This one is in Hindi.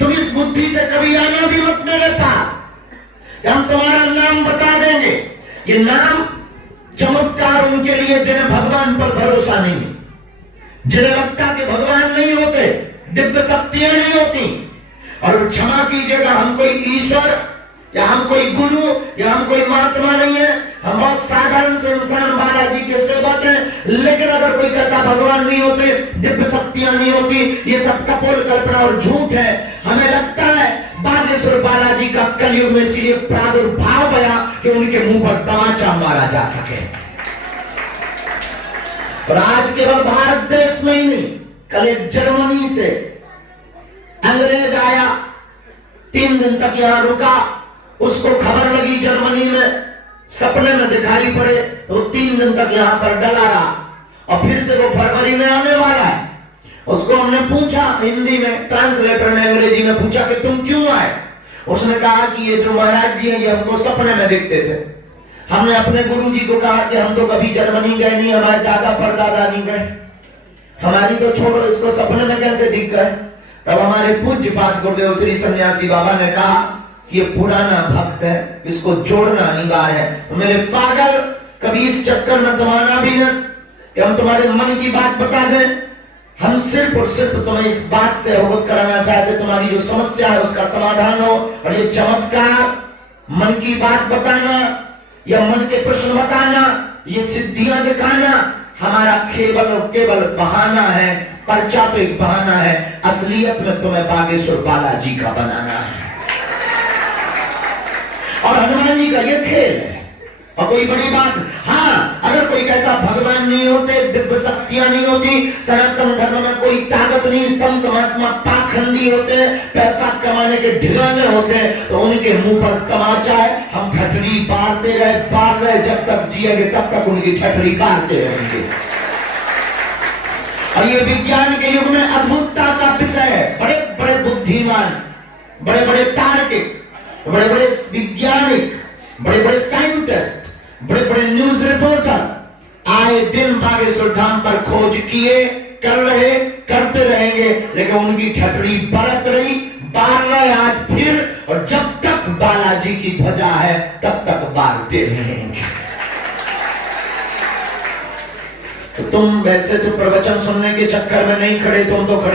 तुम इस बुद्धि से कभी आना भी मत मेरे पास, हम तुम्हारा नाम बता देंगे। ये नाम चमत्कार उनके लिए जिन्हें भगवान पर भरोसा नहीं, जिन्हें लगता कि भगवान नहीं होते, दिव्य शक्तियां नहीं होती। और क्षमा कीजिएगा, हम कोई ईश्वर या हम कोई गुरु या हम कोई महात्मा नहीं है, हम बहुत साधारण से इंसान बालाजी के सेवक हैं। लेकिन अगर कोई कहता भगवान नहीं होते, दिव्य शक्तियां नहीं होती, ये सब कपोल कल्पना और झूठ है। हमें लगता है बागेश्वर बालाजी का कलयुग में इसलिए प्रादुर्भाव आया कि उनके मुंह पर तमाचा मारा जा सके। और आज केवल भारत देश में ही नहीं, कल एक जर्मनी से अंग्रेज आया, 3 दिन तक यहां रुका। उसको खबर लगी जर्मनी में, सपने में दिखाई पड़े, तो 3 दिन तक यहां पर डला रहा। और फिर से वो फरवरी में आने वाला है। उसको हमने पूछा हिंदी में, ट्रांसलेटर ने अंग्रेजी में पूछा कि तुम क्यों आए। उसने कहा कि ये जो महाराज जी हैं ये हमको सपने में दिखते थे। हमने अपने गुरुजी को कहा कि हम तो कभी जर्मनी गए नहीं, हमारे दादा परदादा नहीं गए, हमारी तो छोड़ो, इसको सपने में कैसे दिख गए। तब हमारे पूज्य पाद गुरुदेव श्री सन्यासी बाबा ने कहा कि ये पुराना भक्त है, इसको जोड़ना अनिवार्य है। तो मेरे पागल, कभी इस चक्कर में तुम आना भी न कि हम तुम्हारे मन की बात बता दें। हम सिर्फ और सिर्फ तुम्हें इस बात से अवगत कराना चाहते, तुम्हारी जो समस्या है उसका समाधान हो। और ये चमत्कार, मन की बात बताना या मन के प्रश्न बताना, ये सिद्धियां दिखाना हमारा केवल और केवल बहाना है, पर्चा तो एक बहाना है। असलियत में तुम्हें बागेश्वर बालाजी का बनाना है और हनुमान जी का ये खेल है। और कोई बड़ी बात, हाँ, अगर कोई कहता भगवान नहीं होते, दिव्य शक्तियां नहीं होती, सनातन धर्म में कोई ताकत नहीं, संत महात्मा पाखंडी होते, पैसा कमाने के ढिलाने होते, तो उनके मुंह पर तमाचा है। हम ठठरी पारते रहे, जब तक जिएंगे तब तक उनकी ठठरी पारते रहेंगे। और ये विज्ञान के युग में अद्भुतता का विषय है। बड़े बड़े बुद्धिमान, बड़े बड़े तार्किक, बड़े बड़े वैज्ञानिक, बड़े बड़े साइंटिस्ट, बड़े बड़े न्यूज रिपोर्टर आए दिन बागेश्वर धाम पर खोज किए, कर रहे, करते रहेंगे, लेकिन उनकी ठठरी बरत रही, बार रहे आज फिर। और जब तक बालाजी की ध्वजा है तब तक बारते रहेंगे। तो तुम वैसे तो प्रवचन सुनने के चक्कर में नहीं खड़े, तुम तो खड़े